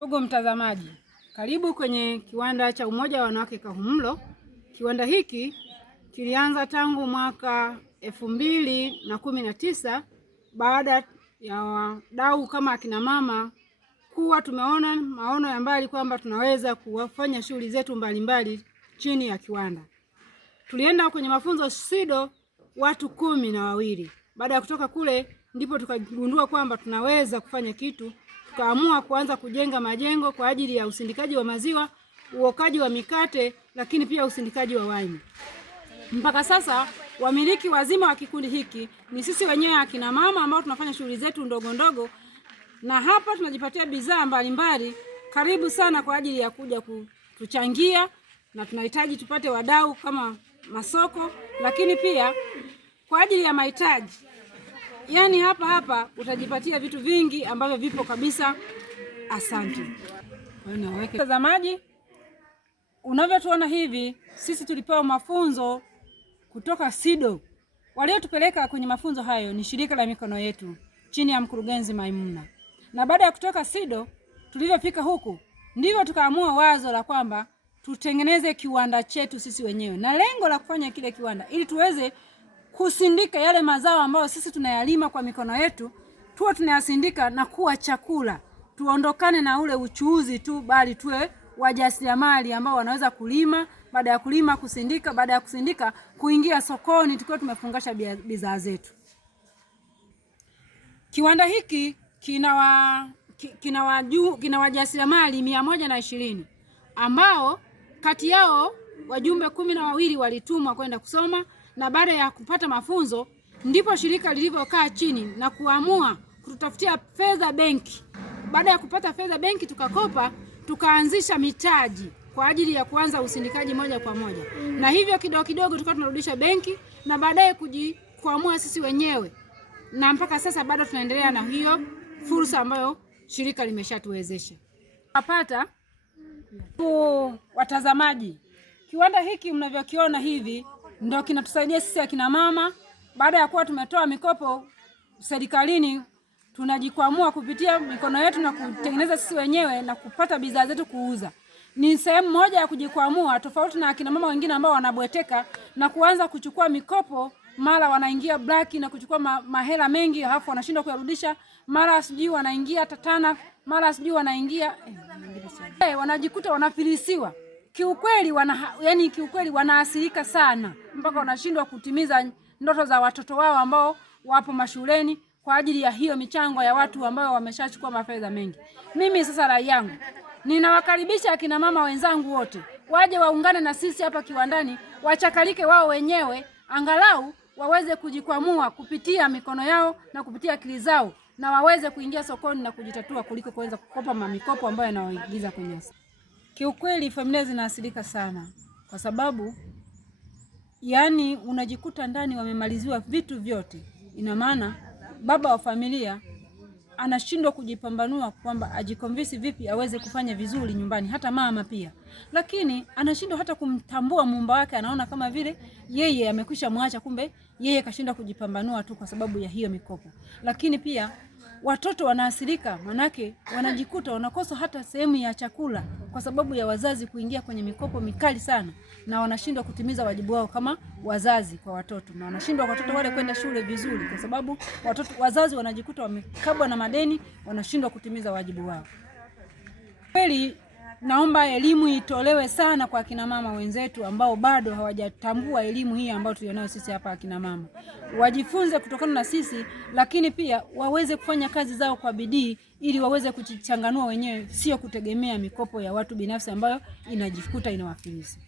Ndugu mtazamaji, karibu kwenye kiwanda cha Umoja wa Wanawake Kahumlo. Kiwanda hiki kilianza tangu mwaka 2019 baada ya wadau kama akina mama kuwa tumeona maono ya mbali kwamba tunaweza kufanya shughuli zetu mbalimbali chini ya kiwanda. Tulienda kwenye mafunzo SIDO watu 12. Baada ya kutoka kule ndipo tukagundua kwamba tunaweza kufanya kitu. Tukaamua kuanza kujenga majengo kwa ajili ya usindikaji wa maziwa, uokaji wa mikate, lakini pia usindikaji wa waini. Mpaka sasa wamiliki wazima wa kikundi hiki ni sisi wenyewe akina mama ambao tunafanya shughuli zetu ndogo ndogo, na hapa tunajipatia bidhaa mbalimbali. Karibu sana kwa ajili ya kuja kutuchangia, na tunahitaji tupate wadau kama masoko, lakini pia kwa ajili ya mahitaji. Yaani hapa utajipatia vitu vingi ambavyo vipo kabisa. Asante. Mtazamaji, unavyotuona hivi, sisi tulipewa mafunzo kutoka SIDO. Waliotupeleka kwenye mafunzo hayo ni shirika la mikono yetu chini ya mkurugenzi Maimuna. Na baada ya kutoka SIDO, tulivyofika huku, ndivyo tukaamua wazo la kwamba tutengeneze kiwanda chetu sisi wenyewe. Na lengo la kufanya kile kiwanda ili tuweze kusindika yale mazao ambayo sisi tunayalima kwa mikono yetu, tuwe tunayasindika na kuwa chakula. Tuondokane na ule uchuuzi tu, bali tuwe wajasiriamali ambao wanaweza kulima, baada ya kulima kusindika, baada ya kusindika kuingia sokoni tukiwa tumefungasha bidhaa zetu. Kiwanda hiki kina wajasiriamali 120 ambao kati yao wajumbe 12 walitumwa kwenda kusoma, na baada ya kupata mafunzo ndipo shirika lilivyokaa chini na kuamua kututafutia fedha benki. Baada ya kupata fedha benki tukakopa, tukaanzisha mitaji kwa ajili ya kuanza usindikaji moja kwa moja. Na hivyo kidogo kidogo tukawa tunarudisha benki na baadaye kuamua sisi wenyewe. Na mpaka sasa bado tunaendelea na hiyo fursa ambayo shirika limeshatuwezesha. Napata watazamaji, kiwanda hiki mnavyokiona hivi ndio kinatusaidia sisi akina mama. Baada ya kuwa tumetoa mikopo serikalini, tunajikwamua kupitia mikono yetu na kutengeneza sisi wenyewe na kupata bidhaa zetu kuuza. Ni sehemu moja ya kujikwamua, tofauti na akina mama wengine ambao wanabweteka na kuanza kuchukua mikopo, mara wanaingia black na kuchukua mahela mengi halafu wanashindwa kuyarudisha, mara sijui wanaingia tatana, mara sijui wanaingia wanajikuta wanafilisiwa. Kiukweli wanaathirika sana mpaka wanashindwa kutimiza ndoto za watoto wao ambao wapo mashuleni kwa ajili ya hiyo michango ya watu ambao wameshachukua mafedha mengi. Mimi sasa rai yangu, ninawakaribisha akina mama wenzangu wote waje waungane na sisi hapa kiwandani, wachakalike wao wenyewe, angalau waweze kujikwamua kupitia mikono yao na kupitia akili zao, na waweze kuingia sokoni na kujitatua kuliko kuanza kukopa mikopo ambayo yanawaingiza kwenye. Kiukweli familia zinaathirika sana kwa sababu unajikuta ndani wamemaliziwa vitu vyote. Ina maana baba wa familia anashindwa kujipambanua kwamba ajikonvince vipi aweze kufanya vizuri nyumbani, hata mama pia. Lakini anashindwa hata kumtambua muumba wake, anaona kama vile yeye amekwisha muacha, kumbe yeye kashindwa kujipambanua tu kwa sababu ya hiyo mikopo. Lakini pia watoto wanaathirika, manake wanajikuta wanakosa hata sehemu ya chakula kwa sababu ya wazazi kuingia kwenye mikopo mikali sana, na wanashindwa kutimiza wajibu wao kama wazazi kwa watoto, na wanashindwa watoto wale kwenda shule vizuri kwa sababu wazazi wanajikuta wamekabwa na madeni, wanashindwa kutimiza wajibu wao. Kweli naomba elimu itolewe sana kwa akina mama wenzetu ambao bado hawajatambua elimu hii ambayo tulionayo sisi hapa akina mama. Wajifunze kutokana na sisi, lakini pia waweze kufanya kazi zao kwa bidii ili waweze kujichanganua wenyewe, sio kutegemea mikopo ya watu binafsi ambayo inajikuta inawafilisi.